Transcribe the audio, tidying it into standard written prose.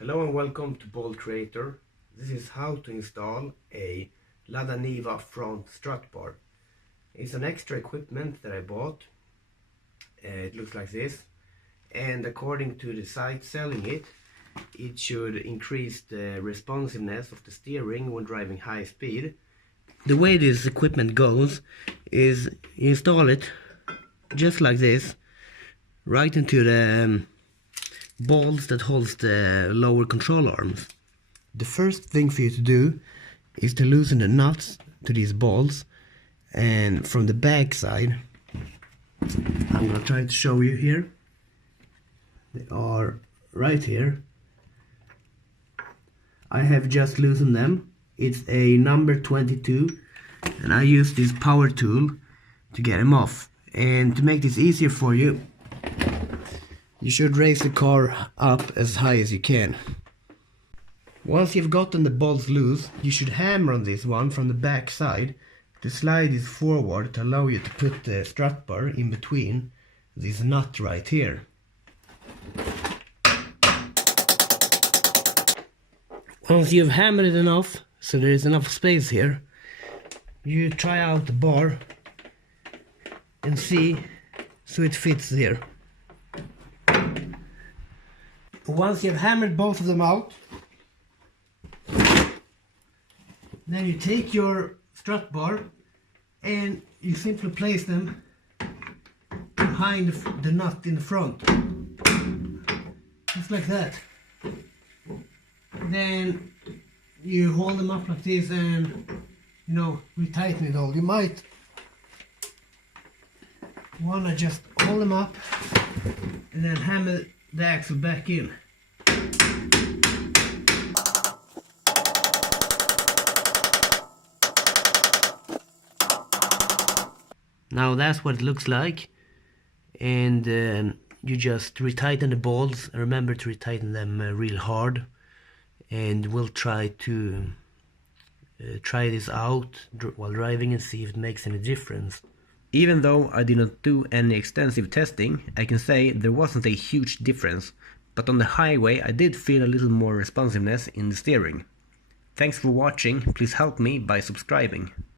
Hello and welcome to Bolt Creator. This is how to install a Lada Niva front strut bar. It's an extra equipment that I bought. It looks like this, and according to the site selling it, it should increase the responsiveness of the steering when driving high speed. The way this equipment goes is you install it just like this right into the bolts that holds the lower control arms. The first thing for you to do is to loosen the nuts to these bolts, and from the back side I'm gonna try to show you here. They are right here. I have just loosened them. It's a number 22 and I use this power tool to get them off. And to make this easier for you, you should raise the car up as high as you can. Once you've gotten the bolts loose, you should hammer on this one from the back side to slide this forward to allow you to put the strut bar in between this nut right here. Once you've hammered it enough, so there is enough space here, you try out the bar and see so it fits here. Once you've hammered both of them out, then you take your strut bar and you simply place them behind the nut in the front, just like that. Then you hold them up like this and retighten it all. You might want to just hold them up and then hammer the axle back in. Now that's what it looks like, and you just retighten the bolts. Remember to retighten them real hard, and we'll try to try this out while driving and see if it makes any difference. Even though I did not do any extensive testing, I can say there wasn't a huge difference, but on the highway I did feel a little more responsiveness in the steering. Thanks for watching. Please help me by subscribing.